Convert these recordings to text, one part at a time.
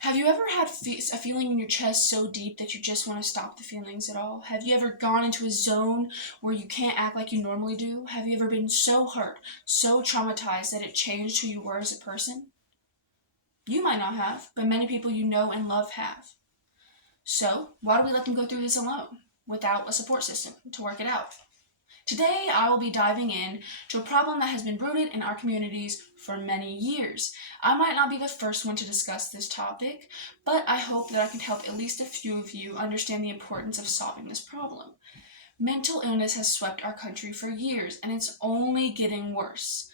Have you ever had a feeling in your chest so deep that you just want to stop the feelings at all? Have you ever gone into a zone where you can't act like you normally do? Have you ever been so hurt, so traumatized that it changed who you were as a person? You might not have, but many people you know and love have. So, why do we let them go through this alone, without a support system to work it out? Today, I will be diving in to a problem that has been rooted in our communities for many years. I might not be the first one to discuss this topic, but I hope that I can help at least a few of you understand the importance of solving this problem. Mental illness has swept our country for years, and it's only getting worse.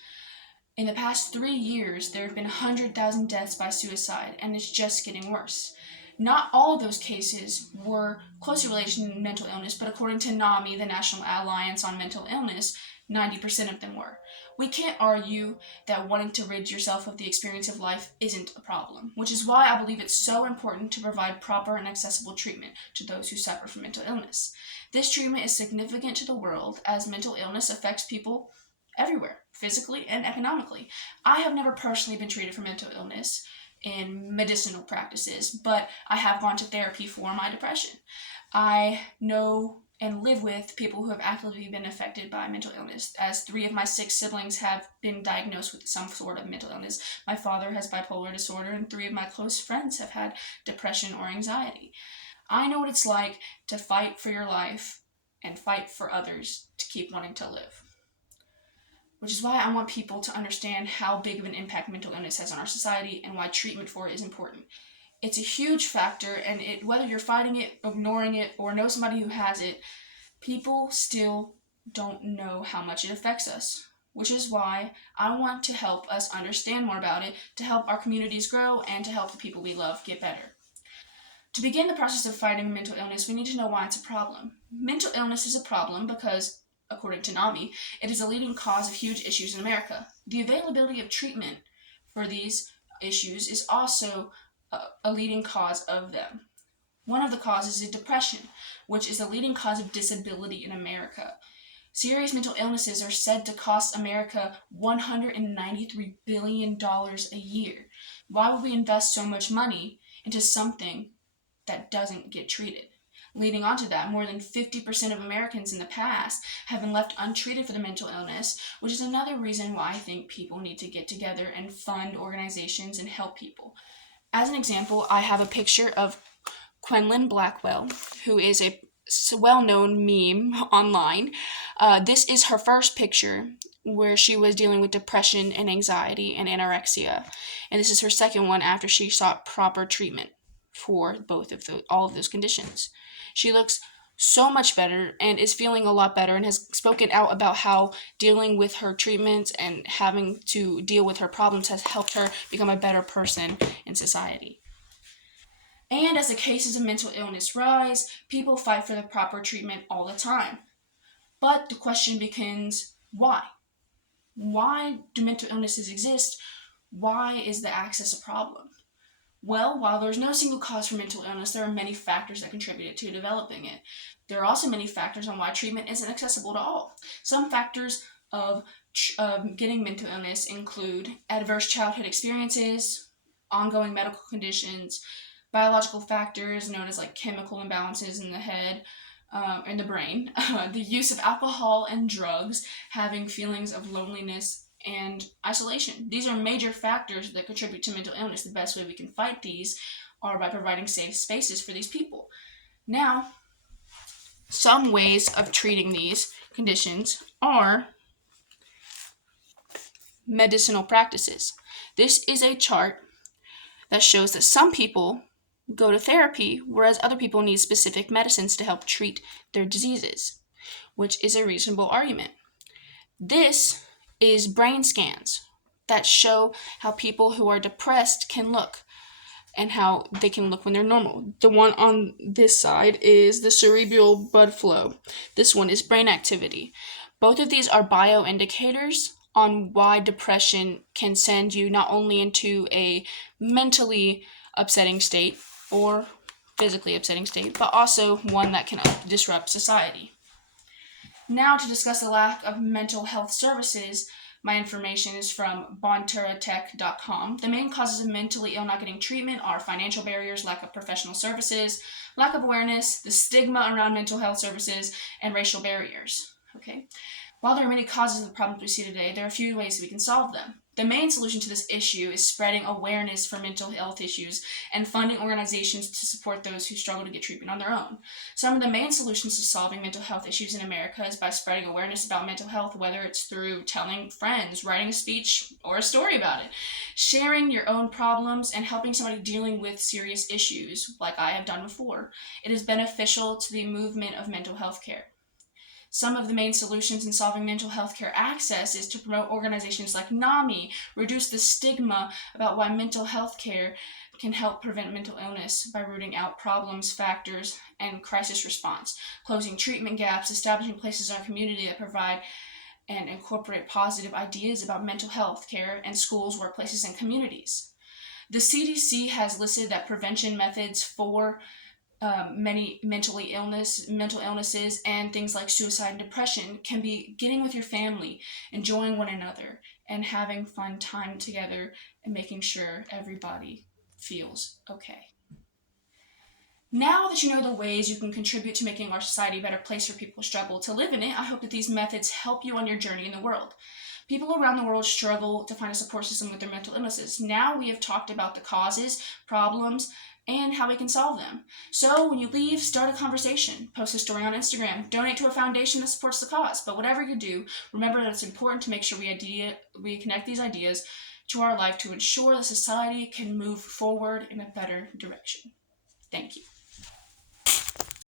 In the past 3 years, there have been 100,000 deaths by suicide, and it's just getting worse. Not all of those cases were closely related to mental illness, but according to NAMI, the National Alliance on Mental Illness, 90% of them were. We can't argue that wanting to rid yourself of the experience of life isn't a problem, which is why I believe it's so important to provide proper and accessible treatment to those who suffer from mental illness. This treatment is significant to the world as mental illness affects people everywhere, physically and economically. I have never personally been treated for mental illness in medicinal practices, but I have gone to therapy for my depression. I know and live with people who have actively been affected by mental illness, as 3 of my 6 siblings have been diagnosed with some sort of mental illness. My father has bipolar disorder, and 3 of my close friends have had depression or anxiety. I know what it's like to fight for your life and fight for others to keep wanting to live, which is why I want people to understand how big of an impact mental illness has on our society and why treatment for it is important. It's a huge factor, and whether you're fighting it, ignoring it, or know somebody who has it, people still don't know how much it affects us, which is why I want to help us understand more about it, to help our communities grow, and to help the people we love get better. To begin the process of fighting mental illness, we need to know why it's a problem. Mental illness is a problem because, according to NAMI, it is a leading cause of huge issues in America. The availability of treatment for these issues is also a leading cause of them. One of the causes is depression, which is the leading cause of disability in America. Serious mental illnesses are said to cost America $193 billion a year. Why would we invest so much money into something that doesn't get treated? Leading on to that, more than 50% of Americans in the past have been left untreated for the mental illness, which is another reason why I think people need to get together and fund organizations and help people. As an example, I have a picture of Quenlin Blackwell, who is a well-known meme online. This is her first picture where she was dealing with depression and anxiety and anorexia. And this is her second one after she sought proper treatment for all of those conditions. She looks so much better and is feeling a lot better and has spoken out about how dealing with her treatments and having to deal with her problems has helped her become a better person in society. And as the cases of mental illness rise, people fight for the proper treatment all the time. But the question becomes, why? Why do mental illnesses exist? Why is the access a problem? Well, while there's no single cause for mental illness, there are many factors that contributed to developing it. There are also many factors on why treatment isn't accessible to all. Some factors of getting mental illness include adverse childhood experiences, ongoing medical conditions, biological factors known as like chemical imbalances in the head, in the brain, the use of alcohol and drugs, having feelings of loneliness and isolation. These are major factors that contribute to mental illness. The best way we can fight these are by providing safe spaces for these people. Now, some ways of treating these conditions are medicinal practices. This is a chart that shows that some people go to therapy, whereas other people need specific medicines to help treat their diseases, which is a reasonable argument. This is brain scans that show how people who are depressed can look and how they can look when they're normal. The one on this side is the cerebral blood flow. This one is brain activity. Both of these are bioindicators on why depression can send you not only into a mentally upsetting state or physically upsetting state, but also one that can disrupt society. Now, to discuss the lack of mental health services, My information is from bonteratech.com. The main causes of mentally ill not getting treatment are financial barriers, lack of professional services, lack of awareness, the stigma around mental health services, and racial barriers. Okay. While there are many causes of the problems we see today, there are a few ways we can solve them. The main solution to this issue is spreading awareness for mental health issues and funding organizations to support those who struggle to get treatment on their own. Some of the main solutions to solving mental health issues in America is by spreading awareness about mental health, whether it's through telling friends, writing a speech, or a story about it, sharing your own problems, and helping somebody dealing with serious issues, like I have done before. It is beneficial to the movement of mental health care. Some of the main solutions in solving mental health care access is to promote organizations like NAMI, reduce the stigma about why mental health care can help prevent mental illness by rooting out problems, factors, and crisis response, closing treatment gaps, establishing places in our community that provide and incorporate positive ideas about mental health care in schools, workplaces, and communities. The CDC has listed that prevention methods for many mental illnesses, and things like suicide and depression can be getting with your family, enjoying one another, and having fun time together, and making sure everybody feels okay. Now that you know the ways you can contribute to making our society a better place for people who struggle to live in it, I hope that these methods help you on your journey in the world. People around the world struggle to find a support system with their mental illnesses. Now we have talked about the causes, problems, and how we can solve them. So when you leave, start a conversation, post a story on Instagram, donate to a foundation that supports the cause. But whatever you do, remember that it's important to make sure we connect these ideas to our life to ensure the society can move forward in a better direction. Thank you.